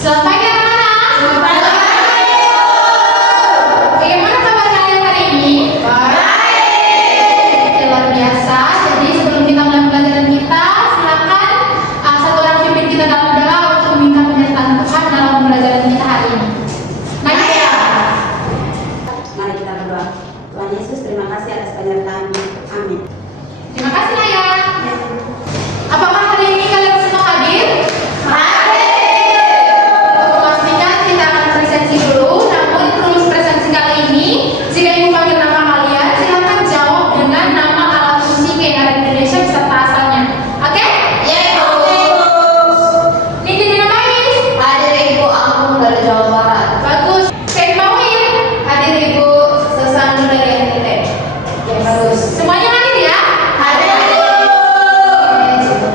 Selamat pagi anak-anak. Selamat pagi. Bagaimana kabar kalian hari ini? Baik. Luar biasa. Jadi sebelum kita mulai pelajaran kita, silakan satu orang pimpin kita dalam doa untuk meminta penyertaan Tuhan dalam pelajaran kita hari ini. Naya. Mari kita berdoa. Tuhan Yesus, terima kasih atas penyertaan-Mu. Amin. Terima kasih Naya. Apakah hari ini kalian semua hadir? Untuk memastikan kita akan presensi dulu. Namun rules presensi kali ini, jika ibu panggil nama kalian, silakan jawab dengan nama alat musik yang ada di Indonesia beserta asalnya. Oke? Nindi Dinamais. Hadir Ibu, aku dari Jawa Barat. Bagus. Kek Mawin. Hadir Ibu, Sesandu dari NTT. Oke, bagus. Semuanya hadir ya? Hadir Ibu.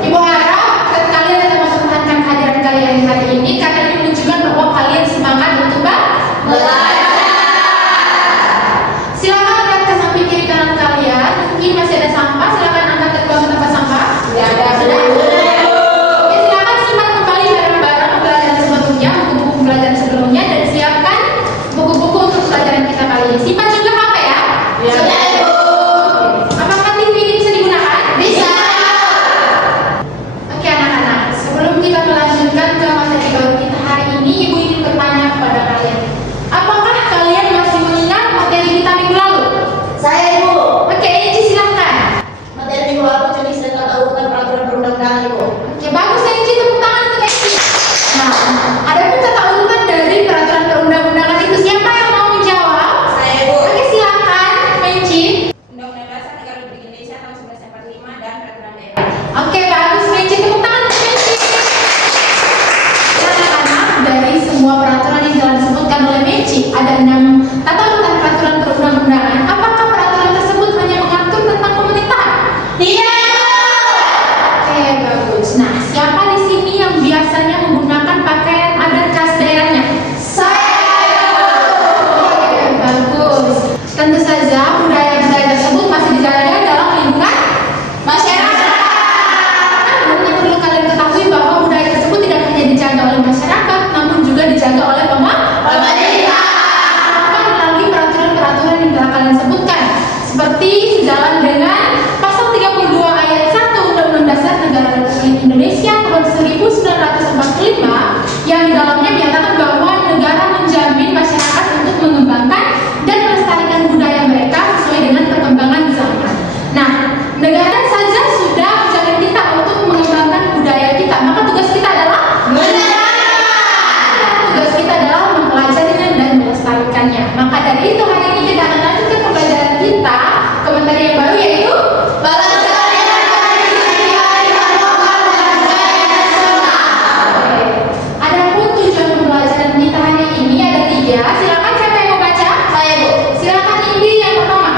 Ibu harap kalian tetap mempertahankan kehadiran kalian hari ini karena ini menunjukkan bahwa kalian semangat untuk Belajar. Silakan lihat ke samping kiri kanan kalian. Mungkin masih ada sampah. Silakan angkat ke bawah tempat sampah. Tidak ada. Sudah? Oke, silakan simpan kembali barang-barang pelajaran sebelumnya, buku-buku pelajaran sebelumnya, dan siapkan buku-buku untuk pelajaran kita kali ini. Simpan juga HP ya. Sudah Ibu. Apakah TV ini bisa digunakan? Bisa. Oke anak-anak, sebelum kita melanjutkan ke materi baru kita hari ini, Ibu ingin bertanya kepada kalian. Apakah kalian masih mengingat materi kita minggu lalu? Saya Ibu. Oke, Eci silahkan. Materi minggu lalu jenis dan tata urutan peraturan perundang-undangan Ibu. Oke, bagus Eci, tepuk tangan untuk Eci. Nah, ada pun tata urutan dari peraturan perundang-undangan itu. Siapa yang mau menjawab? Saya Ibu. Oke, silahkan, Eci. Undang-Undang Dasar Negara Republik Indonesia tahun 1945 dan peraturan daerah. Oke, bagus Eci, tepuk tangan untuk Eci. Anak-anak, dari semua peraturan yang telah disebutkan oleh Meci, ada 6 tata urutan peraturan perundang-undangan. Apakah peraturan tersebut hanya mengatur tentang pemerintahan? Tidak. Oke, bagus. Nah, siapa di sini yang biasanya menggunakan pakaian adat khas daerahnya? Saya. Oke, bagus. Tentu saja budaya-budaya tersebut masih dijaga dalam lingkungan Masyarakat. namun yang perlu kalian ketahui bahwa budaya tersebut tidak hanya dijaga oleh masyarakat, namun juga dijaga oleh Pemerintah. melalui peraturan-peraturan yang telah kalian sebutkan, seperti sejalan dengan pasal 32 ayat 1 Undang-Undang Dasar Negara Republik Indonesia tahun 1945 yang di dalamnya menyatakan bahwa negara menjamin masyarakat untuk mengembangkan dan melestarikan budaya mereka sesuai dengan perkembangan zaman. Nah, negara saja sudah menjamin kita untuk mengembangkan budaya kita, maka tugas kita adalah tugas kita adalah mempelajarinya dan melestarikannya. Maka dari itu hari ini kita akan lanjutkan pembelajaran kita ke materi yang baru, yaitu Pelestarian tradisi kearifan lokal dan budaya nasional. Adapun tujuan pembelajaran kita hari ini ada 3. Silakan siapa yang mau baca? Saya Bu. Silakan Indi yang pertama.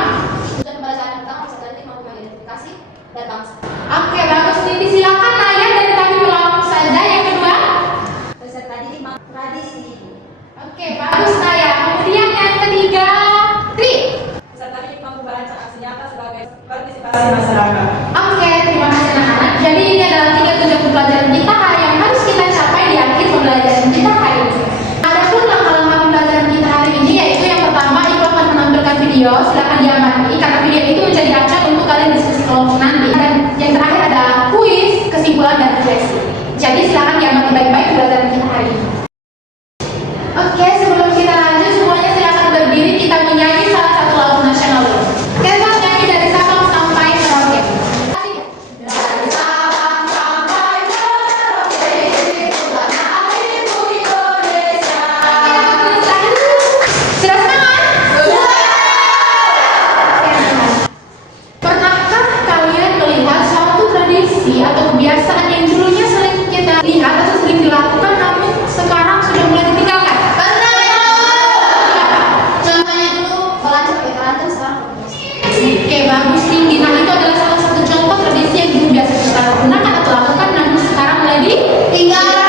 Tujuan pembelajaran pertama peserta didik mampu mengidentifikasi dan bangsa. Oke, bagus Indi. Silakan Naya dari kami langsung saja. Yang kedua. Peserta didik mampu tradisi. Oke, bagus Naya. Kemudian yang ketiga, Tri. Peserta didik mampu merancang aksi nyata sebagai partisipasi masyarakat. Oke, terima kasih anak-anak. Jadi ini adalah 3 tujuan pembelajaran kita yang harus kita capai di akhir pembelajaran kita hari ini. Adapun langkah-langkah pembelajaran kita hari ini yaitu yang pertama, Ibu akan menampilkan video. Silakan diamati karena video itu menjadi acuan untuk kalian diskusi kelompok nanti. Dan yang terakhir ada kuis, kesimpulan dan refleksi. Jadi silakan diamati baik-baik pembelajaran kita hari ini. Oke, sebelum kita lanjut semuanya silakan berdiri, kita menyanyi salah satu lagu nasional dulu. Kita nyanyi dari Sabang sampai Merauke. Dari Sabang sampai Merauke, bulan harimu Indonesia. Sudah semangat? Sudah. Pernahkah kalian melihat suatu tradisi atau kebiasaan yang dulunya sering kita lihat atau sering dilakukan namun sekarang sudah mulai ditinggalkan? Pernah ya. Contohnya dulu belajar pakai keranjang, sekarang pakai plastik. Oke, bagus tinggi. Nah, itu adalah salah satu contoh tradisi yang dulu biasa kita gunakan atau lakukan namun sekarang mulai ditinggalkan.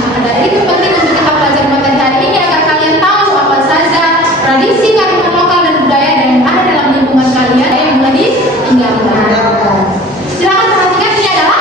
Maka dari itu penting untuk kita pelajari materi hari ini agar kalian tahu apa saja tradisi kearifan lokal dan budaya yang ada dalam lingkungan kalian yang mulai ditinggalkan. Silakan perhatikan, ini adalah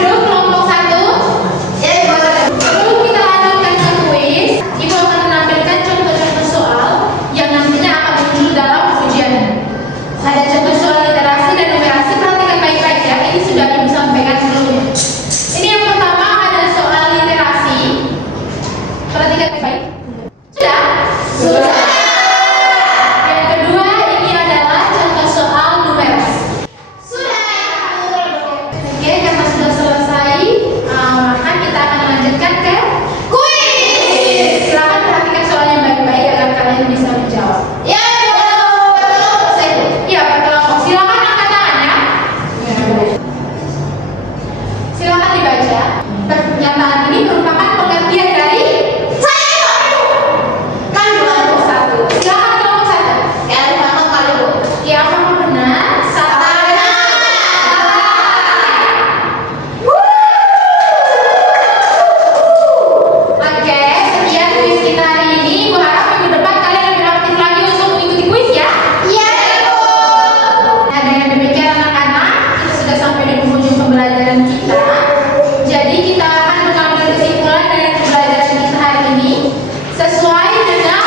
duduk kelompok 1. Sebelum kita lanjutkan ke kuis, Ibu akan menampilkan contoh-contoh soal yang nantinya akan muncul dalam ujian. Ada contoh soal literasi dan numerasi, perhatikan baik-baik ya. Ini sudah Ibu sampaikan sebelumnya. Ini yang pertama ada soal literasi. Perhatikan baik-baik. Sudah? Sudah. Yang kedua ini adalah contoh soal numerasi. Sudah. Oke, karena sudah selesai, maka kita akan lanjutkan ke kuis. Silakan perhatikan soalnya baik-baik agar kalian bisa menjawab. Ya, berkelompok. Silakan angkat tangannya. Silakan dibaca. Pernyataan ini merupakan penggantian dari saya. Kan kelompok 1. Silakan kelompok 1. Apa benar? Oke, sekian kuis kita hari ini. Ibu harap minggu depan kalian lebih aktif lagi untuk mengikuti kuis ya. Iya, Bu. Nah, dengan demikian anak-anak, kita sudah sampai di penghujung pembelajaran kita. Jadi kita akan mengambil kesimpulan dari pembelajaran kita hari ini sesuai dengan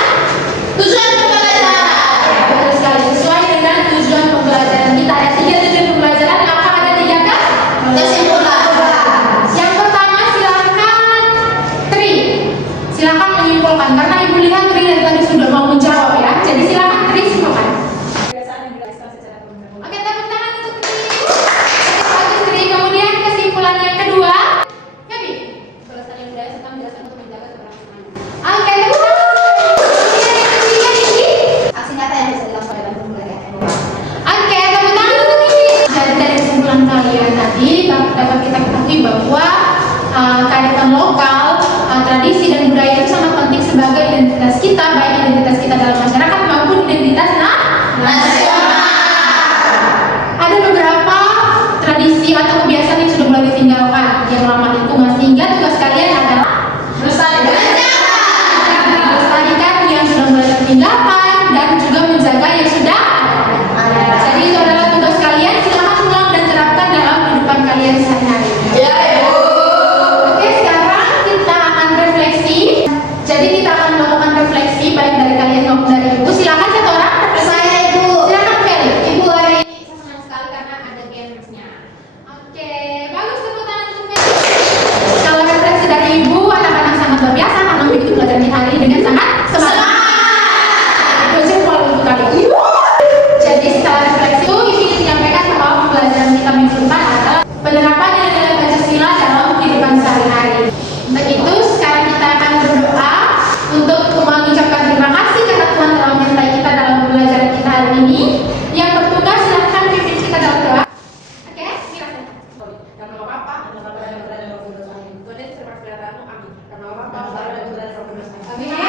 tujuan pembelajaran. Ya, betul sekali. Sesuai dengan tujuan pembelajaran kita. Ada 3 tujuan pembelajaran, maka ada 3 kan? Kesimpulan. Yang pertama silakan Tri. Silakan menyimpulkan karena Ibu lihat Tri dari tadi sudah mau menjawab ya. Jadi silakan Tri simpulkan. Oke, tepuk tangan untuk Tri. Oke, bagus Tri. Kemudian kesimpulan yang kedua. Gabi, kelestarian budaya serta menjelaskan untuk menjaga keberlangsungan. Oke, tepuk tangan. Kemudian yang ketiga ini aksi nyata yang bisa dilakukan dalam pembelajaran. Oke, tepuk tangan untuk Tri. Dari kesimpulan kalian tadi dapat kita ketahui bahwa kearifan lokal, tradisi dan budaya itu sangat penting sebagai identitas kita, baik identitas kita dalam masyarakat maupun identitas nasional. Ada beberapa tradisi atau kebiasaan yang sudah mulai ditinggalkan yang lama itu, sehingga tugas kalian adalah melestarikan yang sudah mulai tertinggalkan dan juga menjaga yang sudah ada. Jadi itu adalah tugas kalian, silakan ulang dan terapkan dalam kehidupan kalian sehari-hari. Oke, sekarang kita akan refleksi. Jadi kita akan melakukan refleksi baik dari kalian maupun dari Ibu. Silakan satu orang. Saya Ibu. Silakan Kelly. Ibu hari ini saya senang sekali karena ada gamesnya. Oke, bagus, tepuk tangan untuk Kelly. Kalau refleksi dari Ibu, anak-anak sangat luar biasa karena begitu pelajaran hari ini dengan sangat semangat. Itu jempol untuk kalian. Jadi setelah refleksi itu ingin menyampaikan bahwa pembelajaran kita minggu depan adalah penerapan nilai-nilai Pancasila dalam kehidupan sehari-hari. Untuk itu sekarang kita akan berdoa untuk mengucapkan terima kasih karena Tuhan telah menyertai kita dalam pembelajaran kita hari ini. Yang bertugas silahkan pimpin kita dalam doa. Oke, silakan. Karena Bapa dan Putra dan Roh Kudus. Amin. Tuhan Yesus berkata, amin. Karena Bapa dan Putra dan Roh Kudus. Amin.